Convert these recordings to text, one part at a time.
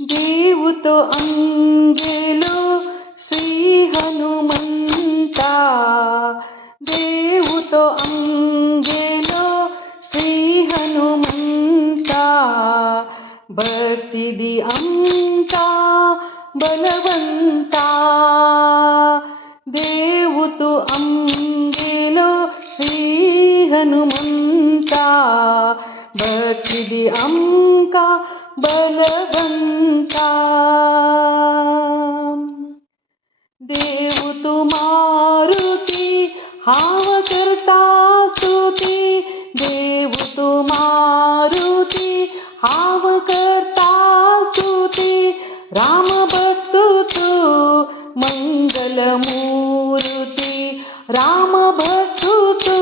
देऊ तो अंगेलो श्री हनुमंता, देऊ तो अंगेलो श्री हनुमंता, भक्तिदी आमचा बलवंता, देऊ तो अंगेलो श्री हनुमंता, भक्तिदी आमका बलवंता, देऊ तू मारुती हाव करता स्तुती, देऊ तू मारुती हाव करता स्तुती, राम भक्त तू मंगल मूर्ती, राम भक्त तू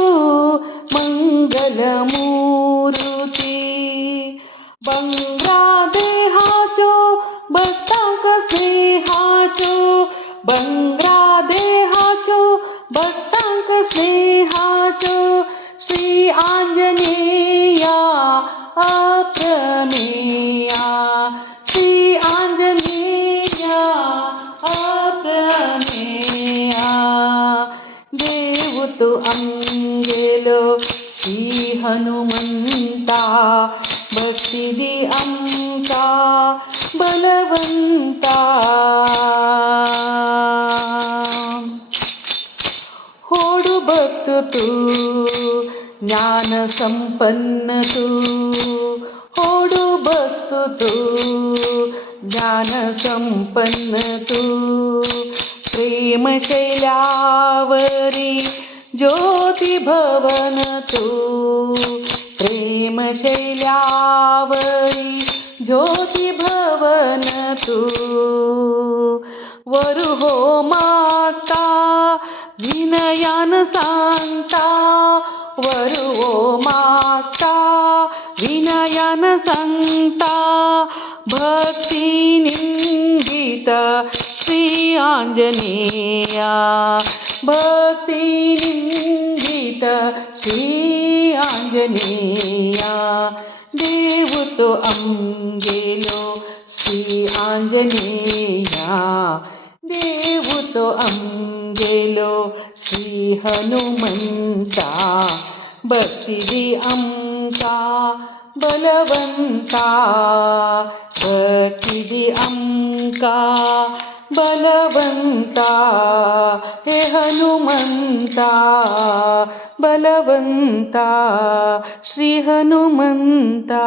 मंगल मूर्ती, बंगरा देहाचो भक्तांक स्नेहाचो, बंगरा देहाचो भक्तांक स्नेहाचो, श्री आंजनेया अप्रमेया, श्री आंजनेया अप्रमेया, देऊ तू अंगेलो श्री हनुमंता, भक्तिदी आमचा बलवंता, होडू भक्त तू ज्ञान संपन्न तू, होडू भक्त तू ज्ञान संपन्न तू, प्रेम शैलावरी ज्योती भवन तू, प्रेम शैलावरी ज्योती भवन तू, वरु हो माता विनयान सांगता, वरु हो माता विनयान सांगता, भक्ती निंदित श्री आंजनेया, भक्ती निंदित श्री आंजनेया, देऊ तो अंगेलो श्री आंजनेया, देऊ तो अंगेलो श्री हनुमंता, भक्तिदी आमचा बलवंता, भक्तिदी आमका बलवंता, हे हनुमंता बलवंता, श्री हनुमंता.